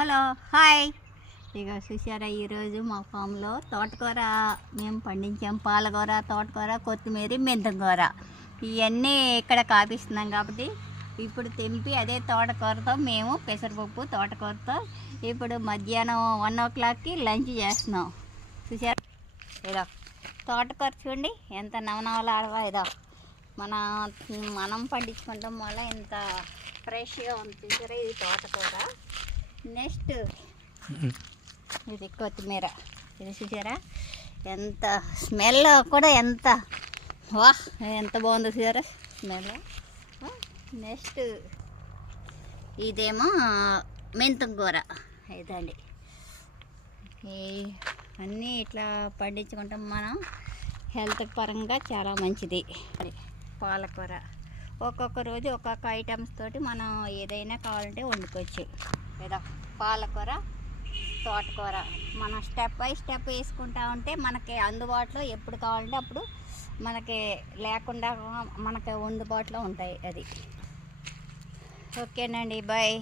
Hello hi. ఇక చూసారా, ఈరోజు మా ఫామ్లో తోటకూర మేము పండించాం. పాలకూర, తోటకూర, కొత్తిమీర, మెంతంకూర ఇవన్నీ ఇక్కడ కాపిస్తున్నాం. కాబట్టి ఇప్పుడు తెంపి అదే తోటకూరతో మేము పెసరపప్పు తోటకూరతో ఇప్పుడు మధ్యాహ్నం 1 o'clockకి లంచ్ చేస్తున్నాం. చూసారా, ఏదో తోటకూర చూడండి ఎంత నవనవలాడవా. ఏదో మనం పండించుకుంటాం వల్ల ఇంత ఫ్రెష్గా ఉంది. చూసారా, ఇది తోటకూర. నెక్స్ట్ ఇది కొత్తిమీర. ఇది చూసారా ఎంత స్మెల్ కూడా ఎంత బాగుందో చూసారా స్మెల్. నెక్స్ట్ ఇదేమో మెంతం కూర. ఇదండి, అన్నీ ఇట్లా పండించుకుంటాం మనం. హెల్త్ పరంగా చాలా మంచిది. పాలకూర ఒక్కొక్క రోజు ఒక్కొక్క ఐటమ్స్ తోటి మనం ఏదైనా కావాలంటే వండుకోవచ్చు. లేదా పాలకూర, తోటకూర మనం స్టెప్ బై స్టెప్ వేసుకుంటా ఉంటే మనకి అందుబాటులో ఎప్పుడు కావాలంటే అప్పుడు మనకి లేకుండా మనకి అందుబాటులో ఉంటాయి. అది ఓకేనండి, బాయ్.